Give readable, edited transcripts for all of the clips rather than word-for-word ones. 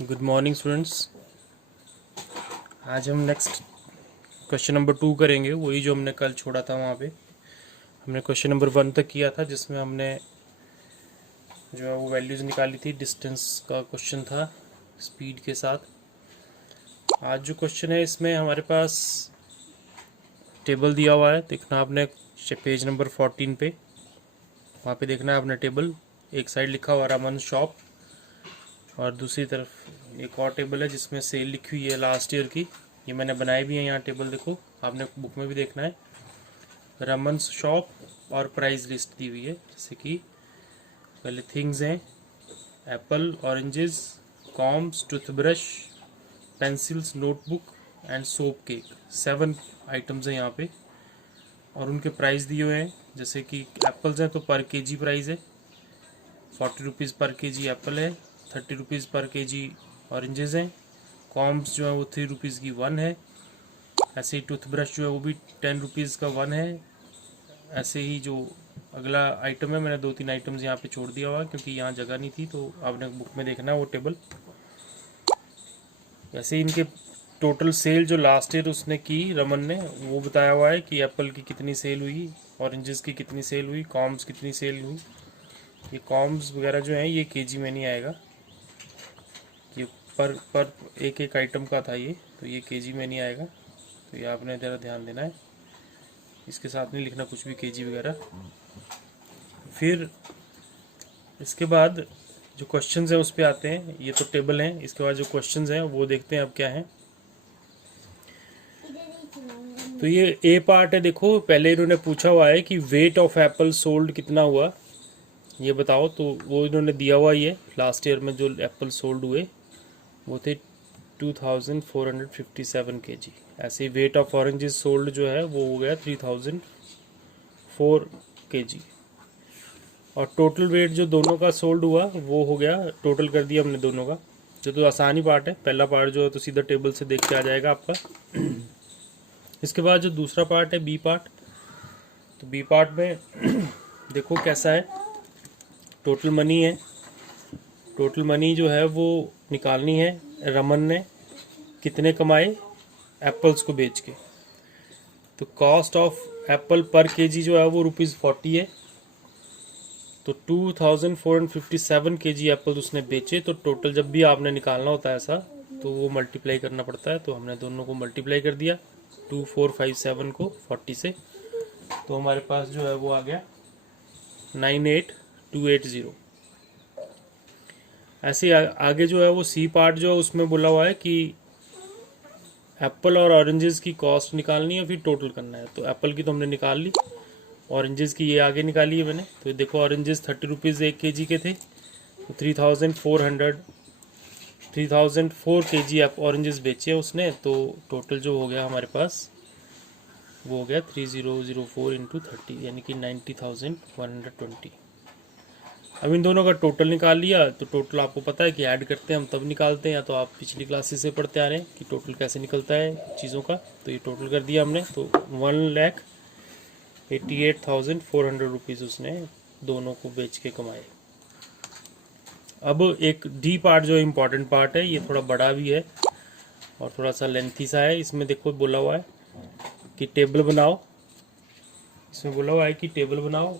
Good morning students. आज हम next question number 2 करेंगे, वही जो हमने कल छोड़ा था। वहाँ पे हमने क्वेश्चन नंबर 1 तक किया था, जिसमें हमने जो है वो वैल्यूज़ निकाली थी। डिस्टेंस का क्वेश्चन था स्पीड के साथ। आज जो क्वेश्चन है इसमें हमारे पास टेबल दिया हुआ है, देखना आपने पेज नंबर 14 पे। वहाँ पे देखना है आपने टेबल। एक साइड लिखा हुआ रमन शॉप और दूसरी तरफ एक और टेबल है जिसमें सेल लिखी हुई है लास्ट ईयर की। ये मैंने बनाई भी है यहाँ टेबल, देखो आपने बुक में भी देखना है। रमन शॉप और प्राइस लिस्ट दी हुई है, जैसे कि पहले थिंग्स हैं apple, oranges, combs, toothbrush, pencils, notebook and soap cake. 7 items हैं यहाँ पे और उनके प्राइस दिए हुए हैं। जैसे कि एप्पल्स हैं तो पर केजी प्राइस है 40 रुपीज़ पर केजी एप्पल है, 30 रुपीज़ पर केजी ऑरेंजेस हैं। कॉम्स जो है वो 3 रुपीज़ की 1 है। ऐसे ही टूथब्रश जो है वो भी 10 रुपीज़ का 1 है। ऐसे ही जो अगला आइटम है, मैंने 2-3 आइटम्स यहाँ पे छोड़ दिया हुआ क्योंकि यहाँ जगह नहीं थी, तो आपने बुक में देखना है वो टेबल। ऐसे ही इनके टोटल सेल जो लास्ट ईयर उसने की रमन ने, वो बताया हुआ है कि एप्पल की कितनी सेल हुई, ऑरेंजेस की कितनी सेल हुई, कॉम्स कितनी सेल हुई। ये कॉम्स वगैरह जो है ये केजी में नहीं आएगा, ये पर एक एक आइटम का था ये, तो ये केजी में नहीं आएगा। तो ये आपने ज़रा ध्यान देना है, इसके साथ नहीं लिखना कुछ भी केजी वगैरह। फिर इसके बाद जो क्वेश्चंस हैं उस पे आते हैं। ये तो टेबल हैं, इसके बाद जो क्वेश्चंस हैं वो देखते हैं अब क्या है। तो ये ए पार्ट है। देखो पहले इन्होंने पूछा हुआ है कि वेट ऑफ एप्पल सोल्ड कितना हुआ ये बताओ, तो वो इन्होंने दिया हुआ ही है। लास्ट ईयर में जो एप्पल सोल्ड हुए वो थे 2457 केजी। ऐसे ही वेट ऑफ ऑरेंजेस सोल्ड जो है वो हो गया 3004 केजी। और टोटल वेट जो दोनों का सोल्ड हुआ वो हो गया, टोटल कर दिया हमने दोनों का। जो तो आसान ही पार्ट है, पहला पार्ट जो है तो सीधा टेबल से देख के आ जाएगा आपका। इसके बाद जो दूसरा पार्ट है बी पार्ट, तो बी पार्ट में देखो कैसा है। टोटल मनी है, टोटल मनी जो है वो निकालनी है। रमन ने कितने कमाए एप्पल्स को बेच के। तो कॉस्ट ऑफ एप्पल पर केजी जो है वो ₹40 है। तो 2457 केजी एप्पल उसने बेचे। तो टोटल जब भी आपने निकालना होता है ऐसा, तो वो मल्टीप्लाई करना पड़ता है। तो हमने दोनों को मल्टीप्लाई कर दिया 2457 को 40 से, तो हमारे पास जो है वो आ गया 98280। ऐसे आगे जो है वो सी पार्ट जो है उसमें बोला हुआ है कि एप्पल और ऑरेंजेस की कॉस्ट निकालनी है, फिर टोटल करना है। तो एप्पल की तो हमने निकाल ली, ऑरेंजेस की ये आगे निकाली है मैंने। तो देखो ऑरेंजेस 30 रुपीज़ 1 केजी के थे, तो 3004 केजी ऑरेंजेस बेचे उसने। तो टोटल जो हो गया हमारे पास वो हो गया 3004 इंटू 30, यानी कि 90,120। अब इन दोनों का टोटल निकाल लिया। तो टोटल आपको पता है कि ऐड करते हैं हम तब निकालते हैं, या तो आप पिछली क्लासेस से पढ़ते आ रहे हैं कि टोटल कैसे निकलता है चीज़ों का। तो ये टोटल कर दिया हमने, तो 1,88,400 रुपीज़ उसने दोनों को बेच के कमाए। अब एक डी पार्ट जो इम्पोर्टेंट पार्ट है, ये थोड़ा बड़ा भी है और थोड़ा सा लेंथी सा है। इसमें देखो बोला हुआ है कि टेबल बनाओ। इसमें बोला हुआ है कि टेबल बनाओ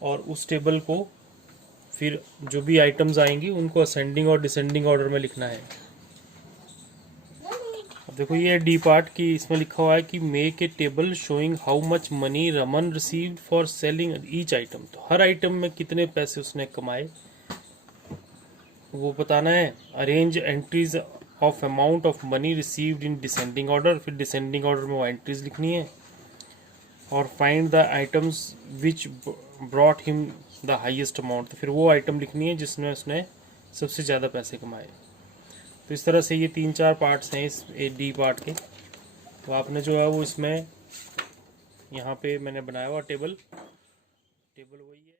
और उस टेबल को फिर जो भी आइटम्स आएंगी उनको असेंडिंग और डिसेंडिंग ऑर्डर में लिखना है। अब देखो ये डी पार्ट की, इसमें लिखा हुआ है कि make a table showing how much money Raman received for selling each item. तो हर आइटम में कितने पैसे उसने कमाए वो बताना है। Arrange entries of amount of money received in descending order, फिर डिसेंडिंग ऑर्डर में वो एंट्रीज लिखनी है। और find the items which brought him the highest amount, तो फिर वो आइटम लिखनी है जिसमें उसने सबसे ज़्यादा पैसे कमाए। तो इस तरह से ये 3-4 पार्ट्स हैं इस डी पार्ट के। तो आपने जो है वो इसमें यहाँ पे मैंने बनाया हुआ टेबल वही है।